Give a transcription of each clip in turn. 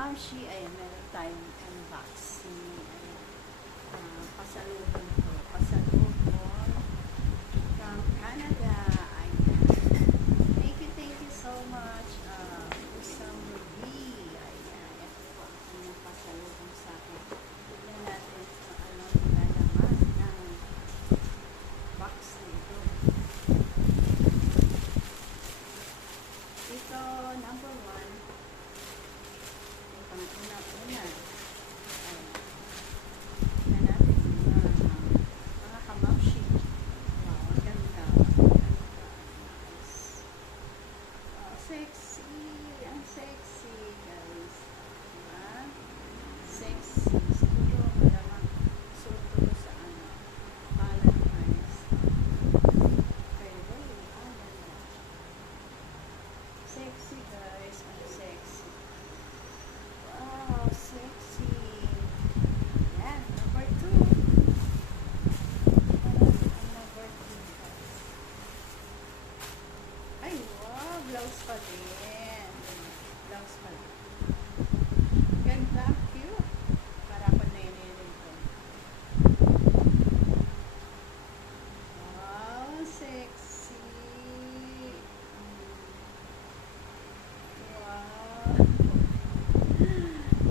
Mamshi, ay meron tayong unboxing. Pasalubong ko. Pasalubong from Canada. Ayan. Thank you so much. Usam Ruby. Ayan. Ito po ang kanyang pasalubong sa akin. Tignan natin kung ano nilalaman ng box na ito. Ito, number 1. Pang una-una. Tignan natin mga kamamshi. Wow, ang ganda. Nice. Sexy. Ang sexy, guys. Diba? Sexy. Siguro, malamang suot ko sa Valentine's. Pero, ang ganda. Sexy, guys. Ang sexy. Wow, sexy. Yan, number 2. Ang number 2, guys. Ay, wow, blouse pa din. Blouse pa din. Ganda, cute. Para ako nainirin ko. Wow, sexy. Wow.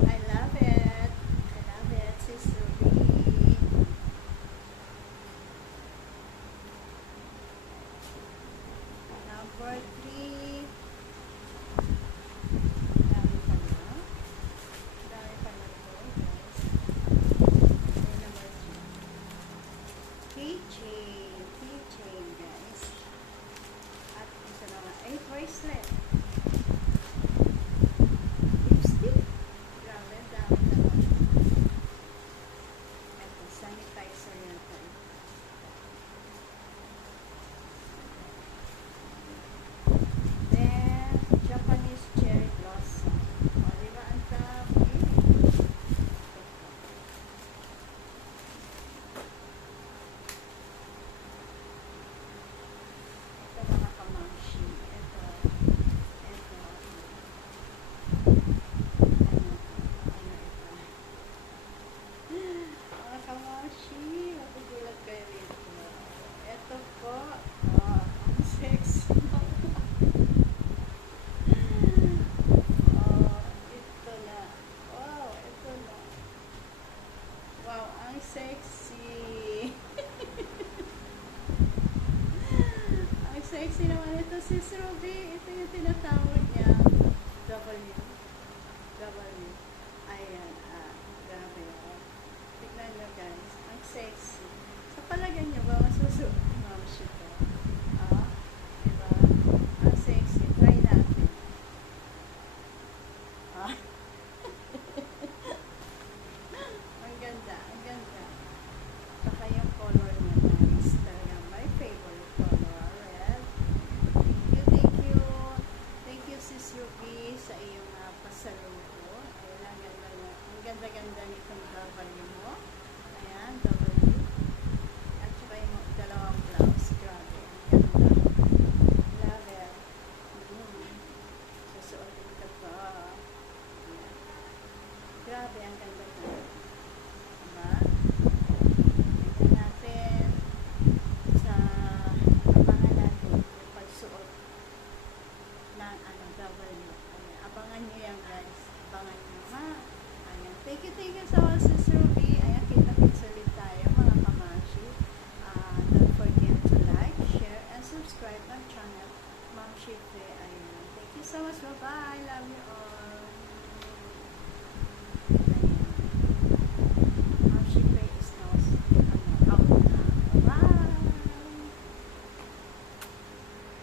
I love it. I love it, Sis Ruby. Number 3. Dami pa na. Dami pa na ito, guys. Okay, number 3. Keychain. Keychain, guys. At isa naman ay bracelet. Lipstick. Grabe, dami naman. Ito, sanitizer yata. Then, Japanese cherry blossom. O, diba ang dami? Ito mga kamamshi. Ito. Mga kamamshi, magugulat kayo dito. Ito po, ang sexy. Ito na. Wow, ito na. Wow, ang sexy. Ang sexy naman ito, Sis Ruby. Ito yung tinatawag niya. W. Ayan, grabe. Tignan nyo, guys. Ang sexy. Sa palagay nyo ba, masusuot ni Mamshi ko? Diba? Ang sexy. Try natin. Ang ganda, ang ganda. Saka yung color niya, guys. Talaga, my favorite color. Red. Thank you. Thank you, Sis Ruby, sa iyong pasalubong. Ayan, ang ganda niya. Ang ganda-ganda nitong W mo. Ayan, W. At saka yung dalawang blouse. Grabe. Ang ganda. Love it. Susuotin ka pa. Ayan. Grabe, ang ganda niya. Diba? Tignan natin sa abangan natin yung pagsuot ng W. Ayan. Abangan nyo yan, guys. Abangan nyo, ha? Ayan. Thank you so much, Sis Ruby. Ayan, kita-kits ulit tayo, mga kamashi. Don't forget to like, share, and subscribe my channel, Mamshi. Ayan. Thank you so much. Bye-bye. Love you all.